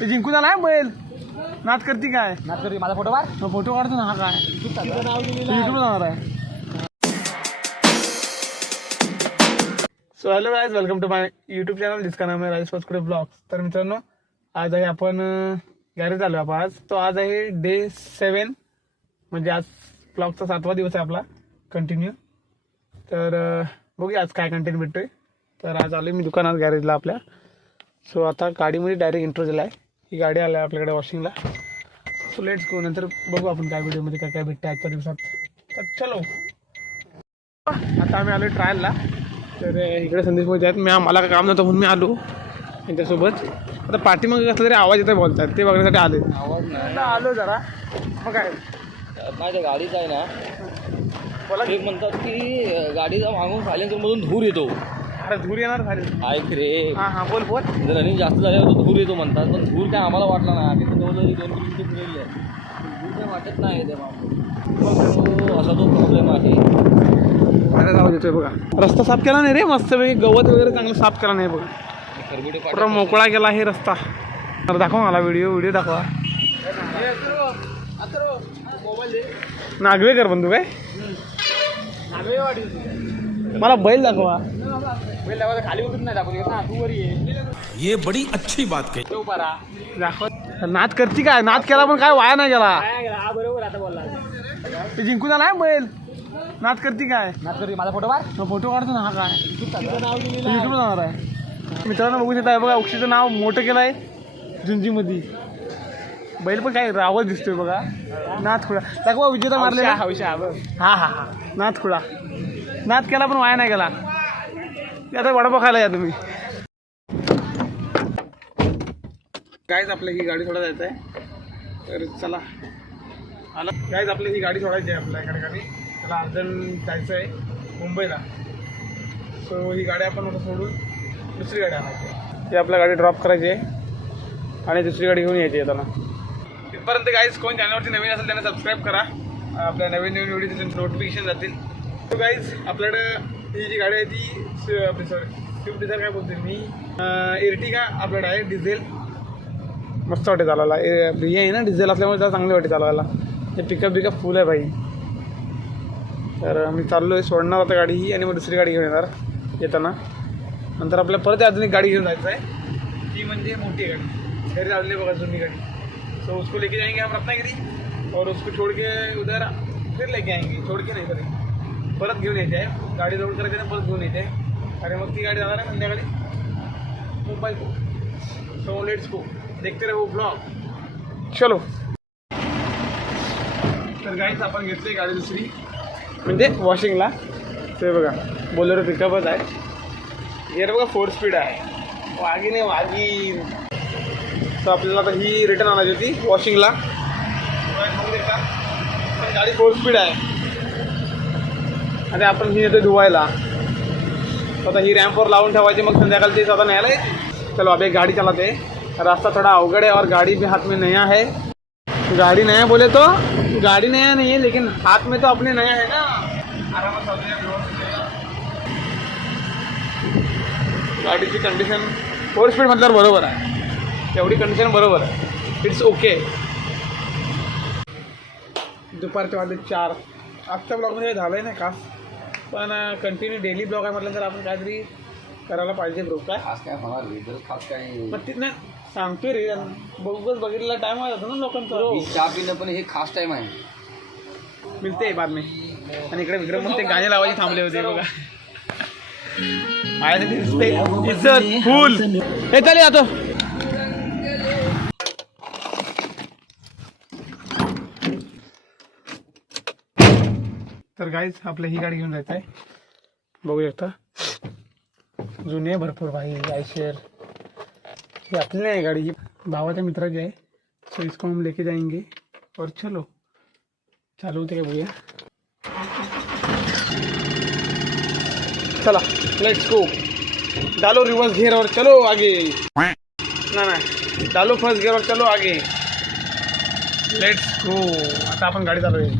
ते जिंकून आला बैल नाच करते काय नाच करते माझा फोटो मार फोटो काढतो ना हा काय युट्यूबला जाणार आहे. So hello guys, welcome to my YouTube channel जिसका नाम है राजेश पचकुडे ब्लॉग्स. तर मित्रांनो, आज आहे आपण गॅरेज आलो आपण आज. तो आज आहे डे 7, म्हणजे आज ब्लॉगचा 7वा दिवस आहे आपला कंटिन्यू. तर बघूया आज काय कंटेंट भेटतोय. तर आज आलो मी दुकानात गॅरेजला आपल्या. सो आता गाडीमध्ये डायरेक्ट इंट्रो दिला आहे. ही गाडी आली आहे आपल्याकडे वॉशिंगला. So let's go. नंतर बघू आपण काय व्हिडिओमध्ये काय काय भेटतं आजच्या दिवसात. तर चलो, आता आम्ही आलो ट्रायलला. तर इकडे संदेश मोहिते आहेत. मला काम नव्हतं म्हणून मी आलो त्यांच्यासोबत. आता पाठीमागे कसला तरी आवाज येतो बोलतात, ते बघण्यासाठी आले. आवाज आलो जरा. मग काय माझ्या गाडीचा आहे ना, बोला. ते म्हणतात की गाडीचा मागून सायलेन्सरमधून धूर येतो. अरे धूर येणार खाली. ऐक रे, हां हां बोल बोल. जर रनिंग जास्त झाल्यावर तो धूर येतो म्हणतात, पण धूर काय आम्हाला वाटला ना. तिथं जवळजवळ 2 किलोमीटर फिरली आहे, धूर काय वाटत नाही ते मागून. असा तो प्रॉब्लेम आहे. अरे जाऊ देतोय बघा. रस्ता साफ केला नाही रे, मस्तपैकी गवत वगैरे चांगलं साफ केला नाही बघा. खरबुडे पूरा मोकळा गेला हे रस्ता. तर दाखवा मला व्हिडिओ दाखवा. नागवेकर बंधू काय मला बैल दाखवा. बैल दाखवा, खाली उतरून नाही दाखवली ना, तू वरी ये. ये बड़ी अच्छी बात कही. तो परा दाखवत. नाच करती काय, नाच केला पण काय वाया नाही गेला. हा बरोबर आता बोलला. ते जिंकून आलाय बैल. नाच करती काय, नाच करते माझा फोटो मार. फोटो काढतो ना हा काय युट्यूबला जाणार आहे. मित्रांनो बघू शकता बघा, उक्षीचं नाव मोठं केलं आहे झुंजीमध्ये. बैल पण काय आवाज दिसतोय बघा. नाथ खुळा दाखवा, विजेता मारलेला. हा हा हा नाथ खुळा. नाथ केला पण वाया नाही गेला. आता वडापाव खायला या तुम्ही. गाईज आपल्या ही गाडी सोडा जायचं आहे. तर चला आला गाईज, आपली ही गाडी सोडायची आहे आपल्या एका ठिकाणी. त्याला अर्जंट जायचं आहे मुंबईला. सो ही गाडी आपण आता सोडून दुसरी गाडी आणायची. ती आपल्या गाडी ड्रॉप करायची आहे आणि दुसरी गाडी घेऊन यायची आहे त्यांना. तिथपर्यंत गाईज कोण चॅनलवरती नवीन असेल त्यांना सबस्क्राईब करा. आपल्या नवीन व्हिडिओचे नोटिफिकेशन जातील. तो गाईज आपल्याकडं ही जी गाडी आहे ती आपली स्विफ्ट डिझायर काय बोलते मी, एर्टिगा आपल्याकडे आहे डिझेल. मस्त वाटे चालवायला. हे आहे ना डिझेल असल्यामुळे त्याला चांगली वाटे चालवायला. हे पिकअप फुल आहे भाई. तर मी चाललो आहे सोडणार आता गाडी ही, आणि मग दुसरी गाडी घेऊन येणार येताना. नंतर आपल्याला परत अजून एक गाडी घेऊन जायचं आहे. ती म्हणजे मोठी गाडी घरी लावली बघा, जुनी गाडी. तो उसको लेके जाएंगे हम रत्नागिरी, और उसको छोड़ के उधर फिर लेके आएंगे. छोड़ के नाही तरी परत घेऊन यायचे आहे. गाडी जवळ करायची ना, परत घेऊन यायचे आहे. आणि मग ती गाडी जाणार आहे संध्याकाळी मुंबई को. सो लेट्स गो, देखते रहो ब्लॉग. चलो. तर गाईच आपण घेतली गाडी दुसरी, म्हणजे वॉशिंगला. ते बघा बोलेरो पिकअपच आहे. गिअर बघा 4 स्पीड आहे. वागी नाही वागी. तर आपल्याला आता ही रिटर्न आणायची होती वॉशिंगला. पण गाडी 4 स्पीड आहे आणि आपण ही येतो धुवायला. आता ही रॅम्पवर लावून ठेवायची, मग संध्याकाळी ती स्वतः न्यायला येते. चलो अब एक गाड़ी चलाते हैं. रास्ता थोड़ा अवगढ़ है और गाड़ी भी हाथ में नया है. गाड़ी नया बोले तो गाड़ी नया नहीं है, लेकिन हाथ में तो अपने नया है ना. गाडीची कंडिशन 4 स्पीड म्हटल्यावर बरोबर आहे. तेवढी कंडिशन बरोबर आहे. It's okay. दुपारचे वाजले 4. आजच्या ब्लॉगमध्ये झालं आहे नाही खास, पण कंटिन्यू डेली ब्लॉग आहे म्हटलं तर आपण काहीतरी करायला पाहिजे ब्रो. काय खास काय होणार रे, खास काय मग तिथनं सांगतोय रे, बघूच बघितलेला टाईम आहे जातो ना लोकांचा. चहा पिणं पण हे खास टाईम आहे. मिळते बाद में. आणि इकडे विक्रम म्हणते गाणे लावायचे थांबले होते बघा. इज्जत फुल हे चालेल आता. तर गाईज आपल्या ही गाडी घेऊन जायचं आहे. बघू शकता जुने भरपूर भाई आयशर. ही आपली नाही गाडी, ही भावाच्या मित्राची आहे. सो इसको हम लेके जाएंगे और चलो चालू होते का बघूया. चला लेट्स गो. डालो रिवर्स गियर और चलो आगे. ना डालो फर्स्ट गियर और चलो आगे. Let's go. आता आपण गाडी चालू आहे.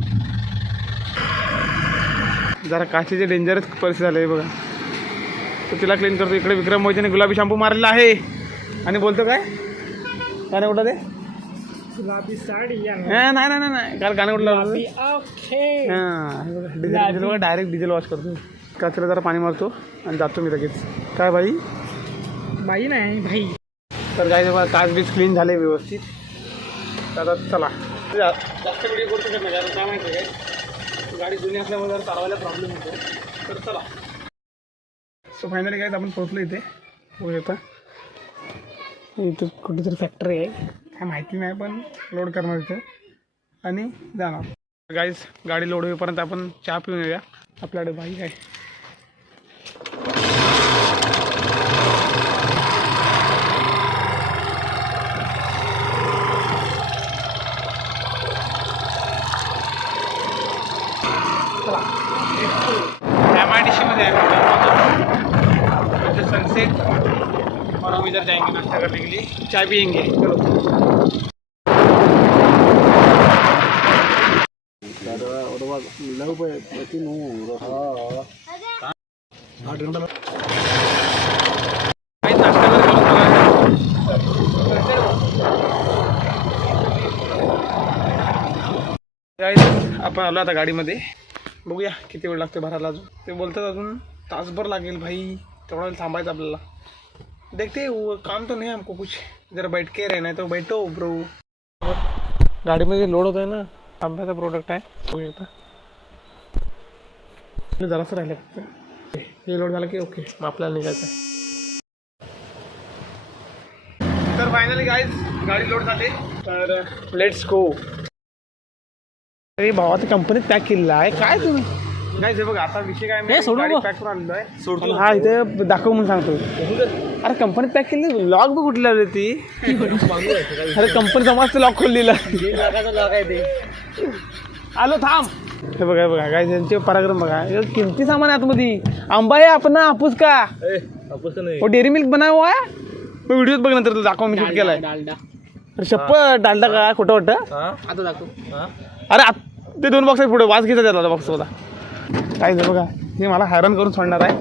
जरा काचेचे डेंजरस परिस्थिती झाली आहे बघा. तर तिला क्लीन करतो. इकडे विक्रम मोहितेने गुलाबी शॅम्पू मारलेला आहे आणि बोलतो काय गाणं कुठलं ते गुलाबी साडी नाही नाही नाही नाही काल गाणं कुठलं लावलं? ओके हां डिझेल बघा डायरेक्ट डिझेल वॉश करतो कचरा जरा पाणी मारतो आणि जातो मी लगेच काय भाई बाई नाही भाई. तर काय बघा काच बीच क्लीन झाले व्यवस्थित तर आता चला जास्त व्हिडिओ करू शकत नाही कारण काय माहिती आहे काय गाडी जुनी असल्यामुळे जरा चालवायला प्रॉब्लेम होतो तर चला सो फायनली काय आपण पोहोचलो इथे बघू शकता इथं कुठेतरी फॅक्टरी आहे काय माहिती नाही पण लोड करणार इथं आणि जाणार गाईज गाडी लोड होईपर्यंत आपण चहा पिऊन येऊया आपल्याकडे बाईक आहे MIDC मध्ये आहे सनसेट और हम इधर जाएंगे नाश्ता करने के लिए चाय पियेंगे चलो आपण आलो आता गाडीमध्ये बघूया किती वेळ लागतो भरायला अजून ते बोलतात अजून तासभर लागेल भाई तेवढा वेळ थांबायचं आपल्याला देखते वो काम तो नहीं हमको कुछ जरा बैठ के रहना है तो बैठो ब्रो गाडीमध्ये लोड होत आहे ना आंब्याचा प्रोडक्ट आहे बघू शकता जरासं राहिलं फक्त हे लोड झालं की ओके मग आपल्याला निघायचं आहे तर फायनली गाईज गाडी लोड झाली तर लेट्स गो अरे भावा कंपनीत पॅक केलेला आहे काय तुम्ही नाही हे बघ आता विषय काय मी गाडी पॅक करून आलेलो आहे सोडतो हा इथे दाखव म्हणून सांगतो अरे कंपनीत पॅक केली लॉक बघ कुठली लावली ती अरे कंपनी समाज लॉक खोललेला आलो थांब हे बघा हे बघा काय त्यांचे पराक्रम बघा किमती सामान आहे आतमध्ये आंबा आहे आपण हापूस का वो डेअरी मिल्क बनाया हुआ है मी व्हिडिओत बघ नंतर दाखव मी शूट केलाय अरे शप्पथ डालडा का खोटं वाटतं आता दाखव. अरे ते 2 बॉक्स आहे पुढे वास घ्यायचा त्याला बॉक्स होता काय झालं बघा हे मला हैराण करून सोडणार आहे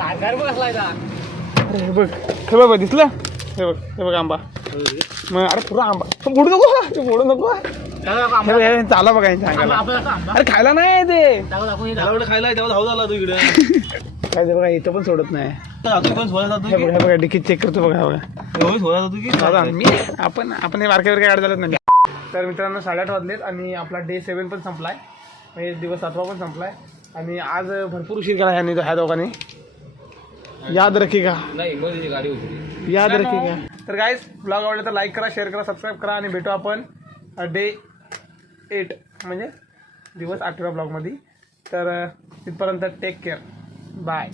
अरे हे बघ दिसलं हे बघ आंबा मग अरे पुरा आंबा फोडू नको हे बघ चाला बघा सांगायला अरे खायला नाही ते खायला तेव्हा धाव झाला तू इकडे काय ते बघा इथं पण सोडत नाही हे बघा डिकीट चेक करतो बघा दादा मी आपण हे बारक्यावर काय गाडी चालत नाही तर मित्रांनो 8:30 वाजलेत आणि आपला डे 7 पण संपलाय म्हणजे दिवस 7वा पण संपलाय आणि आज भरपूर उशीर केला ह्या दोघांनी याद रखेगा नाही मध्ये गाडी होती याद रखेगा तर गाईज ब्लॉग आवडला तर लाईक करा शेअर करा सबस्क्राईब करा आणि भेटू आपण डे 8 म्हणजे दिवस 8व्या ब्लॉगमध्ये तर तिथपर्यंत टेक केअर बाय